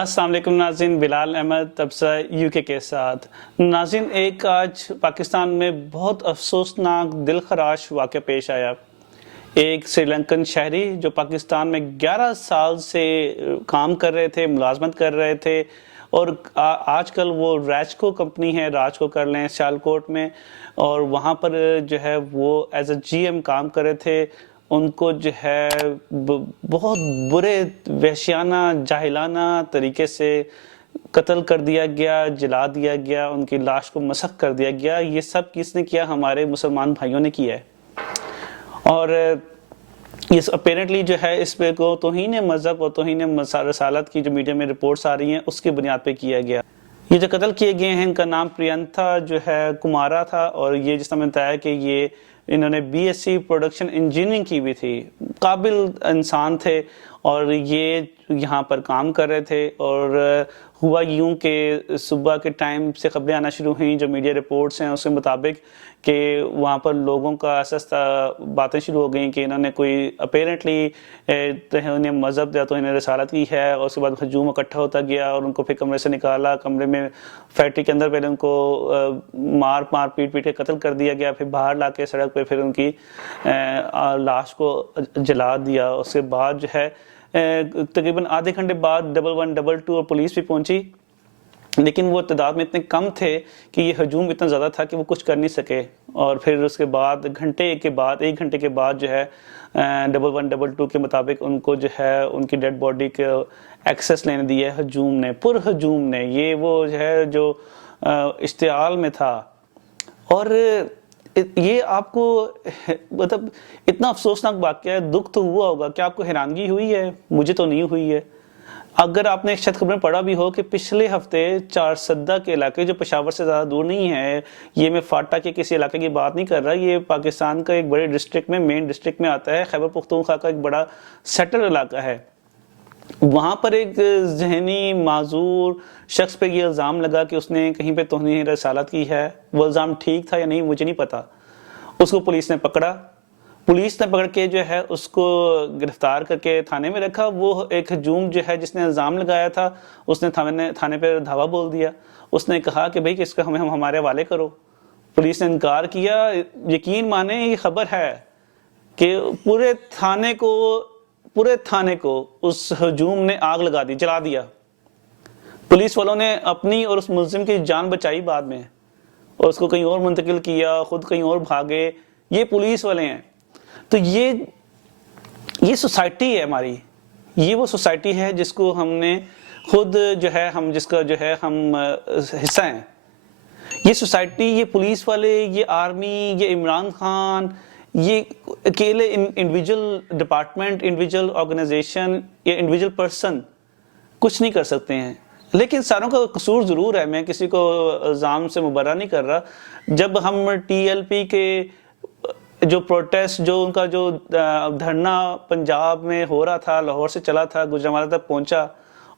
السلام علیکم ناظرین، بلال احمد تبصرہ UK کے ساتھ۔ ناظرین، ایک آج پاکستان میں بہت افسوسناک دل خراش واقعہ پیش آیا۔ ایک سری لنکن شہری جو پاکستان میں 11 سال سے کام کر رہے تھے، ملازمت کر رہے تھے، اور آج کل وہ راجکو کمپنی ہے، راجکو کر لیں سیالکوٹ میں، اور وہاں پر جو ہے وہ ایز اے GM کام کر رہے تھے۔ ان کو جو ہے بہت برے وحشیانہ جاہلانہ طریقے سے قتل کر دیا گیا، جلا دیا گیا، ان کی لاش کو مسخ کر دیا گیا۔ یہ سب کس نے کیا؟ ہمارے مسلمان بھائیوں نے کیا ہے، اور اس اپیرنٹلی جو ہے اس پہ کو توہین مذہب اور توہین رسالت کی جو میڈیا میں رپورٹس آ رہی ہیں اس کی بنیاد پہ کیا گیا۔ یہ جو قتل کیے گئے ہیں ان کا نام پرینتھا جو ہے کمارا تھا، اور یہ جس نے بتایا کہ یہ انہوں نے BSc پروڈکشن انجینئرنگ کی بھی تھی، قابل انسان تھے، اور یہ یہاں پر کام کر رہے تھے۔ اور ہوا یوں کہ صبح کے ٹائم سے خبریں آنا شروع ہوئیں، جو میڈیا رپورٹس ہیں اس کے مطابق، کہ وہاں پر لوگوں کا ایسا باتیں شروع ہو گئیں کہ انہوں نے کوئی اپیرنٹلی توہین مذہب یا توہین رسالت کی ہے، اور اس کے بعد ہجوم اکٹھا ہوتا گیا، اور ان کو پھر کمرے سے نکالا، کمرے میں فیکٹری کے اندر پہلے ان کو مار پیٹ کے قتل کر دیا گیا، پھر باہر لا کے سڑک پہ پھر ان کی لاش کو جلا دیا۔ اس کے بعد جو ہے تقریباً آدھے گھنٹے بعد 112 اور پولیس بھی پہنچی، لیکن وہ تعداد میں اتنے کم تھے کہ یہ ہجوم اتنا زیادہ تھا کہ وہ کچھ کر نہیں سکے۔ اور پھر اس کے بعد ایک گھنٹے کے بعد جو ہے 112 کے مطابق ان کو جو ہے ان کی ڈیڈ باڈی کو ایکسس لینے دیا ہے ہجوم نے، پر ہجوم نے۔ یہ وہ جو ہے جو اشتعال میں تھا، اور یہ آپ کو مطلب اتنا افسوسناک واقعہ ہے، دکھ تو ہوا ہوگا، کہ آپ کو حیرانگی ہوئی ہے؟ مجھے تو نہیں ہوئی ہے۔ اگر آپ نے شاید خبر میں پڑھا بھی ہو کہ پچھلے ہفتے چارسدہ کے علاقے، جو پشاور سے زیادہ دور نہیں ہے، یہ میں فاٹا کے کسی علاقے کی بات نہیں کر رہا، یہ پاکستان کا ایک بڑے ڈسٹرکٹ میں، مین ڈسٹرکٹ میں آتا ہے، خیبر پختونخوا کا ایک بڑا سیٹل علاقہ ہے۔ وہاں پر ایک ذہنی معذور شخص پہ یہ الزام لگا کہ اس نے کہیں پہ توہین رسالت کی ہے۔ وہ الزام ٹھیک تھا یا نہیں مجھے نہیں پتا۔ اس کو پولیس نے پکڑا، پولیس نے پکڑ کے جو ہے اس کو گرفتار کر کے تھانے میں رکھا۔ وہ ایک ہجوم جو ہے جس نے الزام لگایا تھا، اس نے تھانے پہ دھاوا بول دیا۔ اس نے کہا کہ بھئی اس کو ہمارے حوالے کرو۔ پولیس نے انکار کیا۔ یقین مانیں یہ خبر ہے کہ پورے تھانے کو اس ہجوم نے آگ لگا دی، جلا دیا۔ پولیس والوں نے اپنی اور اس ملزم کی جان بچائی بعد میں، اور اس کو کہیں اور منتقل کیا، خود کہیں اور بھاگے۔ یہ پولیس والے ہیں۔ تو یہ سوسائٹی ہے ہماری، یہ وہ سوسائٹی ہے جس کو ہم نے خود جو ہے جس کا جو ہے ہم حصہ ہیں۔ یہ سوسائٹی، یہ پولیس والے، یہ آرمی، یہ عمران خان، یہ اکیلے انڈیویجول ڈپارٹمنٹ، انڈیویجول آرگنائزیشن یا انڈیویجول پرسن کچھ نہیں کر سکتے ہیں۔ لیکن ساروں کا قصور ضرور ہے، میں کسی کو الزام سے مبرہ نہیں کر رہا۔ جب ہم TLP کے جو پروٹیسٹ، جو ان کا جو دھرنا پنجاب میں ہو رہا تھا، لاہور سے چلا تھا، گوجرانوالہ تک پہنچا،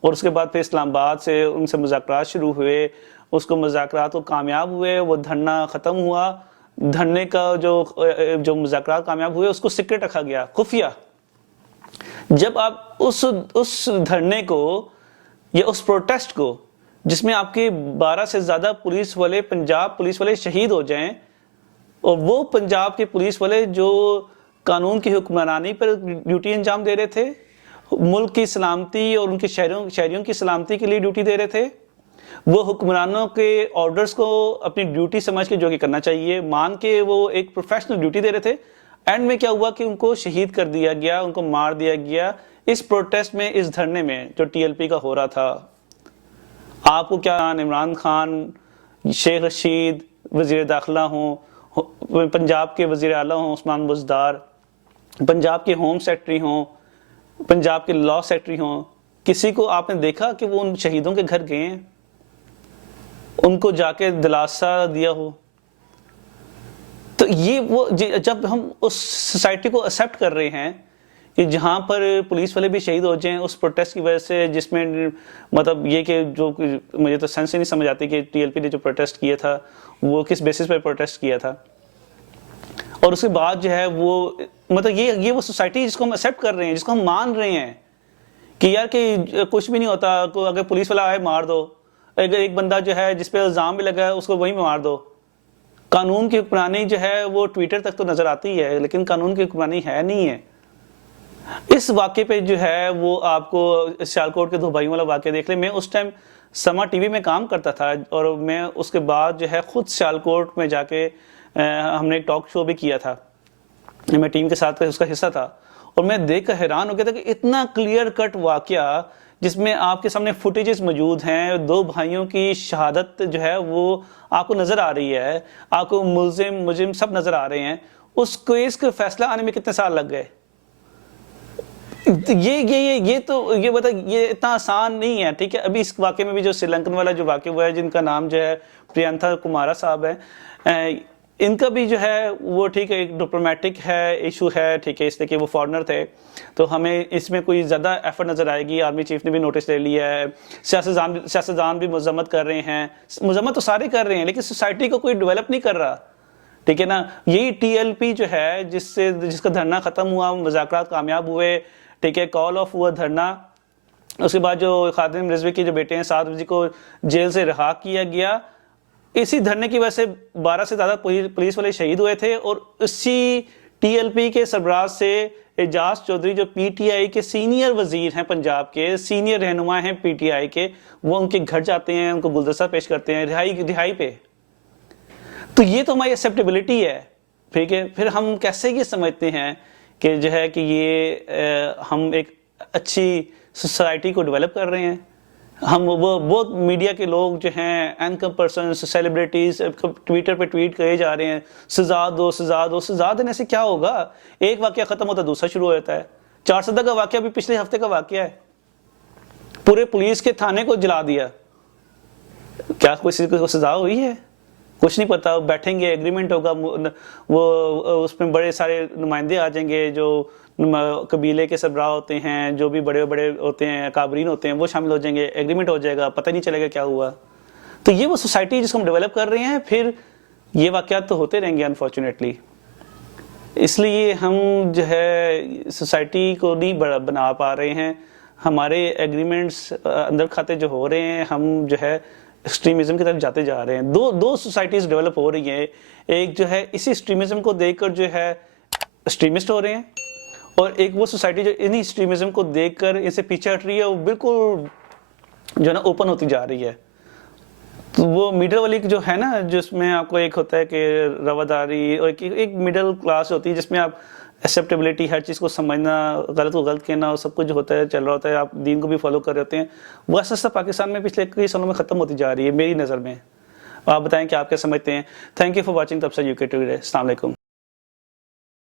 اور اس کے بعد پھر اسلام آباد سے ان سے مذاکرات شروع ہوئے، اس کو مذاکرات کو کامیاب ہوئے، وہ دھرنا ختم ہوا۔ دھرنے کا جو مذاکرات کامیاب ہوئے اس کو سیکرٹ رکھا گیا، خفیہ۔ جب آپ اس دھرنے کو یا اس پروٹیسٹ کو، جس میں آپ کے 12 سے زیادہ پولیس والے، پنجاب پولیس والے شہید ہو جائیں، اور وہ پنجاب کے پولیس والے جو قانون کی حکمرانی پر ڈیوٹی انجام دے رہے تھے، ملک کی سلامتی اور ان کے شہریوں کی سلامتی کے لیے ڈیوٹی دے رہے تھے، وہ حکمرانوں کے آرڈرز کو اپنی ڈیوٹی سمجھ کے جو کہ کرنا چاہیے مان کے وہ ایک پروفیشنل ڈیوٹی دے رہے تھے، اینڈ میں کیا ہوا کہ ان کو شہید کر دیا گیا، ان کو مار دیا گیا اس پروٹیسٹ میں، اس دھرنے میں جو TLP کا ہو رہا تھا۔ آپ کو کیا عمران خان، شیخ رشید وزیر داخلہ ہوں، پنجاب کے وزیر اعلیٰ ہوں عثمان بزدار، پنجاب کے ہوم سیکرٹری ہوں، پنجاب کے لاء سیکرٹری ہوں، کسی کو آپ نے دیکھا کہ وہ ان شہیدوں کے گھر گئے ہیں، ان کو جا کے دلاسا دیا ہو؟ تو یہ وہ جب ہم اس سوسائٹی کو ایکسیپٹ کر رہے ہیں کہ جہاں پر پولیس والے بھی شہید ہو جائیں اس پروٹیسٹ کی وجہ سے، جس میں مطلب یہ کہ جو مجھے تو سینس ہی نہیں سمجھ آتی کہ TLP نے جو پروٹیسٹ کیا تھا وہ کس بیسس پر پروٹیسٹ کیا تھا، اور اس کے بعد جو ہے وہ مطلب یہ وہ سوسائٹی جس کو ہم ایکسیپٹ کر رہے ہیں، جس کو ہم مان رہے ہیں کہ یار کہ کچھ بھی نہیں ہوتا، اگر پولیس والا آئے مار دو، اگر ایک بندہ جو ہے جس پہ الزام بھی لگا ہے اس کو وہیں مار دو. قانون کی حکمرانی جو ہے وہ ٹویٹر تک تو نظر آتی ہے، لیکن قانون کی حکمرانی ہے نہیں ہے. اس واقعے پہ جو ہے وہ آپ کو سیالکوٹ کے 2 بھائیوں والا واقعہ دیکھ لیں. میں اس ٹائم سما ٹی وی میں کام کرتا تھا اور میں اس کے بعد جو ہے خود سیالکوٹ میں جا کے ہم نے ایک ٹاک شو بھی کیا تھا، میں ٹیم کے ساتھ اس کا حصہ تھا، اور میں دیکھ کر حیران ہو گیا تھا کہ اتنا کلیئر کٹ واقعہ جس میں آپ کے سامنے فوٹیجز موجود ہیں، 2 بھائیوں کی شہادت جو ہے وہ آپ کو نظر آ رہی ہے، آپ کو ملزم سب نظر آ رہے ہیں. اس کیس کا فیصلہ آنے میں کتنے سال لگ گئے؟ یہ بتا، یہ اتنا آسان نہیں ہے. ٹھیک ہے، ابھی اس واقعے میں بھی جو سری لنکن والا جو واقعہ ہوا ہے، جن کا نام جو ہے پرینتھا کمارا صاحب ہے، ان کا بھی جو ہے وہ ٹھیک ہے ایک ڈپلومیٹک ہے ایشو ہے. ٹھیک ہے، اس لیے کہ وہ فارنر تھے تو ہمیں اس میں کوئی زیادہ ایفرٹ نظر آئے گی. آرمی چیف نے بھی نوٹس لے لیا ہے، سیاستدان بھی مذمت کر رہے ہیں. مذمت تو سارے کر رہے ہیں لیکن سوسائٹی کو کوئی ڈیولپ نہیں کر رہا. ٹھیک ہے نا، یہی ٹی ایل پی جو ہے جس کا دھرنا ختم ہوا، مذاکرات کامیاب ہوئے. ٹھیک ہے، کال آف ہوا دھرنا، اس کے بعد جو خادم رضوی کے جو بیٹے ہیں 7 بجے کو جیل سے رہا کیا گیا. اسی دھرنے کی وجہ سے 12 سے زیادہ پولیس والے شہید ہوئے تھے، اور اسی ٹی ایل پی کے سربراہ سے اعجاز چودھری جو پی ٹی آئی کے سینئر وزیر ہیں، پنجاب کے سینئر رہنما ہیں پی ٹی آئی کے، وہ ان کے گھر جاتے ہیں، ان کو گلدستہ پیش کرتے ہیں رہائی پہ. تو یہ تو ہماری ایکسیپٹیبلٹی ہے. ٹھیک ہے، پھر ہم کیسے یہ سمجھتے ہیں کہ جو ہے کہ یہ ہم ایک اچھی سوسائٹی کو ڈیولپ کر رہے ہیں. ہم وہ بہت میڈیا کے لوگ جو ہیں، اینکر پرسنز، سیلیبریٹیز ٹویٹر پہ ٹویٹ کرے جا رہے ہیں سزا دو سزا دو. سزا دینے سے کیا ہوگا؟ ایک واقعہ ختم ہوتا ہے دوسرا شروع ہو جاتا ہے. 400 کا واقعہ بھی پچھلے ہفتے کا واقعہ ہے، پورے پولیس کے تھانے کو جلا دیا. کیا کسی کو سزا ہوئی ہے؟ کچھ نہیں پتا. بیٹھیں گے، ایگریمنٹ ہوگا، وہ اس میں بڑے سارے نمائندے آ جائیں گے، جو قبیلے کے سربراہ ہوتے ہیں، جو بھی بڑے بڑے ہوتے ہیں، اکابرین ہوتے ہیں، وہ شامل ہو جائیں گے، ایگریمنٹ ہو جائے گا، پتہ نہیں چلے گا کیا ہوا. تو یہ وہ سوسائٹی جس کو ہم ڈیولپ کر رہے ہیں. پھر یہ واقعات تو ہوتے رہیں گے انفارچونیٹلی. اس لیے ہم جو ہے سوسائٹی کو نہیں بنا پا رہے ہیں. ہمارے ایگریمنٹس اندر کھاتے جو ہو رہے ہیں، ہم جو ہے ایکسٹریمزم کی طرف جاتے جا رہے ہیں. دو سوسائٹیز ڈیولپ ہو رہی ہیں. ایک جو ہے اسی ایکسٹریمزم کو دیکھ کر جو ہے ایکسٹریمسٹ ہو رہے ہیں، اور ایک وہ سوسائٹی جو انہی ایکسٹریمزم کو دیکھ کر ان سے پیچھے ہٹ رہی ہے، وہ بالکل جو ہے نا اوپن ہوتی جا رہی ہے. تو وہ میڈل والی جو ہے نا، جس میں آپ کو ایک ہوتا ہے کہ رواداری، اور ایک میڈل کلاس ہوتی ہے جس میں آپ ایکسیپٹیبلٹی، ہر چیز کو سمجھنا، غلط کو غلط کہنا، اور سب کچھ جو ہوتا ہے چل رہا ہوتا ہے، آپ دین کو بھی فالو کر رہے ہوتے ہیں. وہ ایسا پاکستان میں پچھلے کئی سالوں میں ختم ہوتی جا رہی ہے میری نظر میں. آپ بتائیں کہ آپ کیا سمجھتے ہیں. تھینک یو فار واچنگ تبصرہ UK ٹوڈے. السلام علیکم.